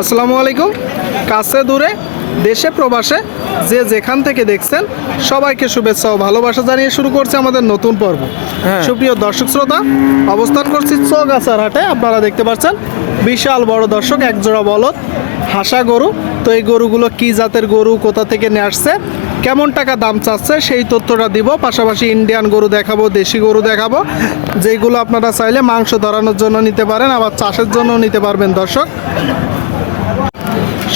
আসসালামু আলাইকুম। কাছে দূরে দেশে প্রবাসে যে যেখান থেকে দেখছেন সবাইকে শুভেচ্ছা ও ভালোবাসা জানিয়ে শুরু করছে আমাদের নতুন পর্ব। হ্যাঁ। সুপ্রিয় দর্শক শ্রোতা অবস্থান করছি চৌগাছার হাটে। আপনারা দেখতে পাচ্ছেন বিশাল বড় দর্শক একজোড়া বলদ হাসা গরু। তো এই গরুগুলো কি জাতের গরু কোথা থেকে নিয়ে আসছে? কেমন টাকা দাম চাচ্ছে সেই তথ্যটা দিব। পাশাপাশি ইন্ডিয়ান গরু দেখাবো, দেশি গরু দেখাবো। যেগুলো আপনারা চাইলে মাংস ধরানোর জন্য নিতে পারেন, আবার চাষের জন্য নিতে পারবেন দর্শক।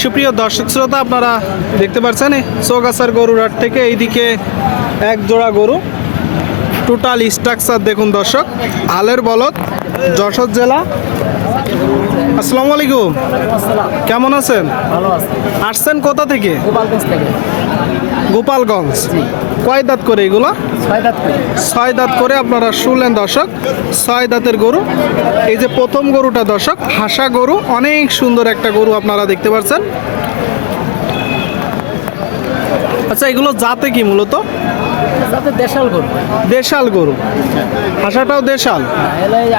সুপ্রিয় দর্শক শ্রোতা, আপনারা দেখতে পাচ্ছেন চৌগাছার গরুর হাট থেকে এইদিকে এক জোড়া গরু। টোটাল স্ট্রাকচার দেখুন দর্শক। হালের বলদ, যশোর জেলা। আসসালামু আলাইকুম। কেমন আছেন? ভালো আছে। আসছেন কোথা থেকে? গোপালগঞ্জ থেকে। গোপালগঞ্জ। কয় দাঁত করে এগুলো? ছয় দাঁত করে। ছয় দাঁত করে আপনারা শুনলেন দর্শক ছয় দাঁতের গরু। এই যে প্রথম গরুটা দর্শক হাসা গরু অনেক সুন্দর একটা গরু আপনারা দেখতে পাচ্ছেন আচ্ছা এগুলো জাতে কি মূলত? যাতে দেশাল গরু। দেশাল গরু। হাসাটাও দেশাল।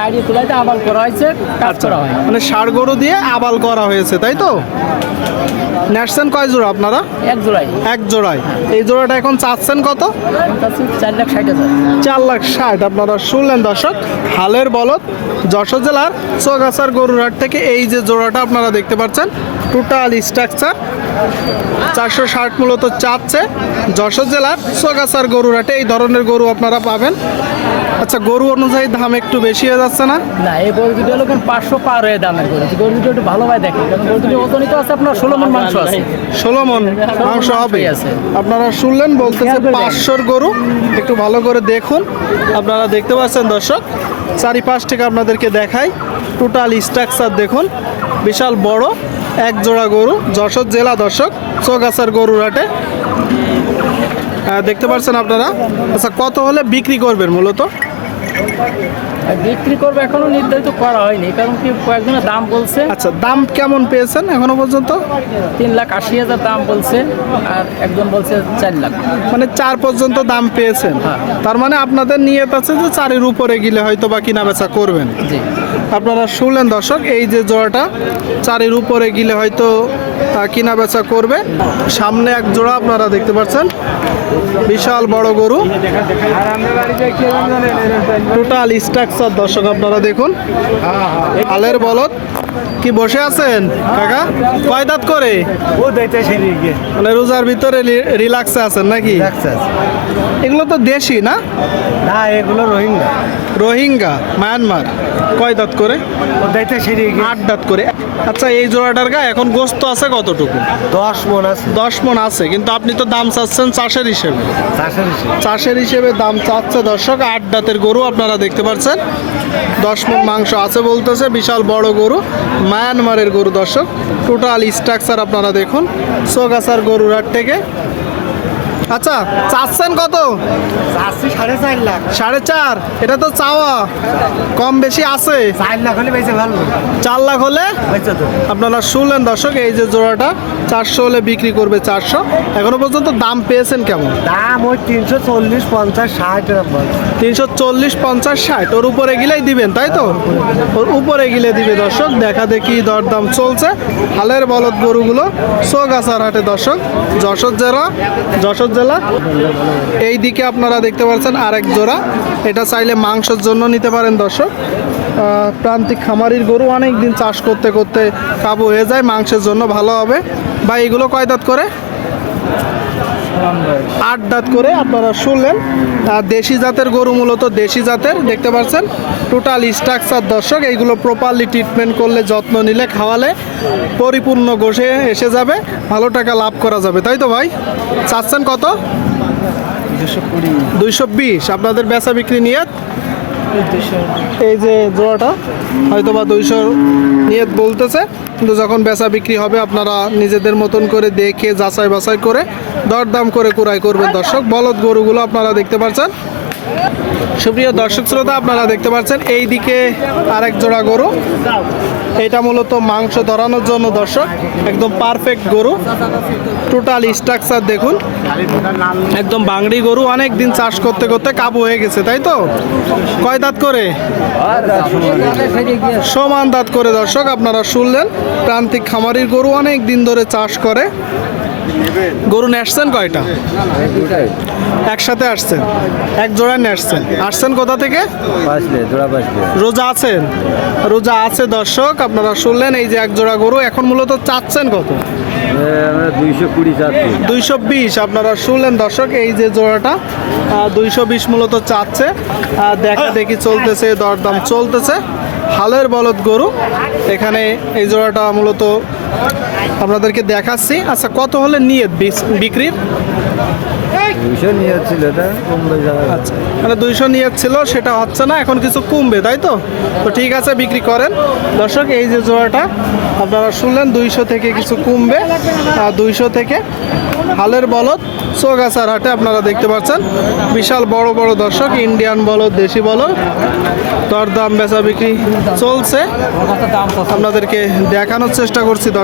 আইডি তুলাইতে আবাল করা হয়েছে কাজ করা হয় মানে ষাড় গরু দিয়ে আবাল করা হয়েছে তাই তো? নেসছেন কয় জোড়া আপনারা? এক জোড়াই। এক জোড়ায় এই জোড়াটা এখন চাচ্ছেন কত? চার লাখ ষাট চার লাখ ষাট। আপনারা শুনলেন দর্শক হালের বলদ যশোর জেলার চৌগাছার গরুরহাট থেকে এই যে জোড়াটা আপনারা দেখতে পাচ্ছেন টোটাল স্ট্রাকচার চারশো ষাট মূলত চাচ্ছে। যশোর জেলার চৌগাছার গরুরহাটে এই ধরনের গরু আপনারা পাবেন। আচ্ছা গরু অনুযায়ী দাম একটু বেশি হয়ে যাচ্ছে না? না এই গরু দুটো হলো পাঁচশো পার হয়ে দামের গরু গরু দুটো একটু ভালোভাবে দেখে কারণ গরু দুটো ওজনিত আছে আপনার ষোলো মন মাংস আছে। ষোলো মন মাংস হবে। আছে। আপনারা শুনলেন বলতেছে পাঁচশোর গরু একটু ভালো করে দেখুন। আপনারা দেখতে পাচ্ছেন দর্শক চারিপাশ থেকে আপনাদেরকে দেখাই টোটাল স্ট্রাকচার দেখুন বিশাল বড়। এক জোড়া গরু যশোর জেলা দর্শক চৌগাছার গরুর হাটে। আহ, দেখতে পাচ্ছেন আপনারা? আচ্ছা কত হলে বিক্রি করবেন মূলত? বিক্রি করবে এখনও নির্ধারিত করা হয়নি কারণ কি কয়েকজনের দাম বলছে। আচ্ছা দাম কেমন পেয়েছেন এখনও পর্যন্ত? তিন লাখ আশি হাজার দাম বলছে আর একজন বলছে চার লাখ। মানে চার পর্যন্ত দাম পেয়েছেন। হ্যাঁ। তার মানে আপনাদের নিয়ত আছে যে চারের উপরে গেলে হয়তো বা কিনা বেচা করবেন। জি। আপনারা শুনলেন দর্শক এই যে জোড়াটা চারের উপরে গেলে হয়তো কিনা বেচা করবে। সামনে এক জোড়া আপনারা দেখতে পাচ্ছেন বিশাল বড় গরু। টোটাল স্ট্রাকচার দর্শক আপনারা দেখুন। আলের বলদ কি বসে আছেন? কাকা কয় দাঁত করে? ও গিয়ে মানে রোজার ভিতরে রিল্যাক্সে আছেন নাকি? এগুলো তো দেশি না? না এগুলো রোহিঙ্গা। রোহিঙ্গা মায়ানমার। কয় দাঁত করে? আট দাঁত করে। আচ্ছা এই জোড়াটার গায়ে এখন গোস্ত আছে কতটুকু? দশ মন আছে। দশ মন আছে কিন্তু আপনি তো দাম চাচ্ছেন চাষের হিসেবে। চাষের হিসেবে দাম চাচ্ছে দর্শক আট দাঁতের গরু আপনারা দেখতে পাচ্ছেন। দশ মন মাংস আছে বলতেছে, বিশাল বড় গরু, মায়ানমারের গরু দর্শক। টোটাল স্ট্রাকচার আপনারা দেখুন সোগাছার গরুর হাট থেকে আচ্ছা চাচ্ছেন কত? সাড়ে চার লাখ। সাড়ে চার এটা তো চাওয়া। কম বেশি আছে। চার লাখ হলে বেঁচে ভালো। চার লাখ হলে? আপনারা শুনলেন দর্শক এই যে জোড়াটা চারশো হলে বিক্রি করবে চারশো। এখনও পর্যন্ত দাম পেয়েছেন কেমন? দাম ওই তিনশো চল্লিশ পঞ্চাশ ষাট তিনশো চল্লিশ পঞ্চাশ ষাট ওর উপরে গিলেই দিবেন তাই তো? ওর উপরে গিলে দিবে দর্শক দেখা দেখি দরদাম চলছে। হালের বলদ গরুগুলো সোগাছার হাটে দর্শক যশোর জেলা যশোর জেলা এই দিকে আপনারা দেখতে পাচ্ছেন আরেক জোড়া। এটা চাইলে মাংসের জন্য নিতে পারেন দর্শক। প্রান্তিক খামারির গরু অনেক দিন চাষ করতে করতে কাবু হয়ে যায়, মাংসের জন্য ভালো হবে। বা এগুলো কয় দাঁত করে? আট দাঁত করে আপনারা শুনলেন। আর দেশি জাতের গরু মূলত দেশি জাতের, দেখতে পাচ্ছেন? টোটাল স্ট্রাকচার দর্শক, এইগুলো প্রপারলি ট্রিটমেন্ট করলে, যত্ন নিলে, খাওয়ালে, পরিপূর্ণ গোষে এসে যাবে, ভালো টাকা লাভ করা যাবে। তাই তো ভাই? চাচ্ছেন কত? দুইশো বিশ। আপনাদের বেচা বিক্রি নিয়ে এই যে জোড়াটা হয়তো বা দুইশো নিয়ত বলতেছে। কিন্তু যখন বেচা বিক্রি হবে, আপনারা নিজেদের মতন করে দেখে যাচাই বাছাই করে, দরদাম করে কুড়াই করবেন। দর্শক, বলদ গরুগুলো আপনারা দেখতে পাচ্ছেন। সুপ্রিয় দর্শক শ্রোতা, আপনারা দেখতে পাচ্ছেন এই দিকে আরেক জোড়া গরু। এটা মূলত মাংস ধরানোর জন্য দর্শক, একদম পারফেক্ট গরু। টোটাল স্ট্রাকচার দেখুন। একদম বাংড়ি গরু অনেক দিন চাষ করতে করতে কাবু হয়ে গেছে, তাই তো? কয় দাঁত করে? সমান দাঁত করে দর্শক, আপনারা শুনলেন। প্রান্তিক খামারির গরু অনেক দিন ধরে চাষ করে। গরু নেসছেন কয়টা? একসাথে আসছেন? এক জোড়া নেসছেন। আসছেন কোথা থেকে? রোজা আছেন? রোজা আছে দর্শক আপনারা শুনলেন এই যে এক জোড়া গরু এখন মূলত চাচ্ছেন কত? দুইশো বিশ আপনারা শুনলেন দর্শক এই যে জোড়াটা দুইশো বিশ মূলত চাচ্ছে। দেখা দেখি চলতেছে দরদাম চলতেছে। হালের বলদ গরু এখানে এই জোড়াটা মূলত আপনাদেরকে দেখাচ্ছি। আচ্ছা কত হলে নিয়ে বিক্রির? দুইশো নিয়ে ছিল আচ্ছা মানে দুইশো নিয়ে ছিল সেটা হচ্ছে না এখন কিছু কমবে তাই তো? তো ঠিক আছে বিক্রি করেন। দর্শক এই যে জোড়াটা আপনারা শুনলেন দুইশো থেকে কিছু কমবে দুইশো থেকে হালের বলদ চৌগাছার হাটে আপনারা দেখতে পাচ্ছেন বিশাল বড় বড় দর্শক ইন্ডিয়ান বলদ দেশি বলদ দরদাম বেচা বিক্রি চলছে। আপনাদেরকে দেখানোর চেষ্টা করছি দর্শক।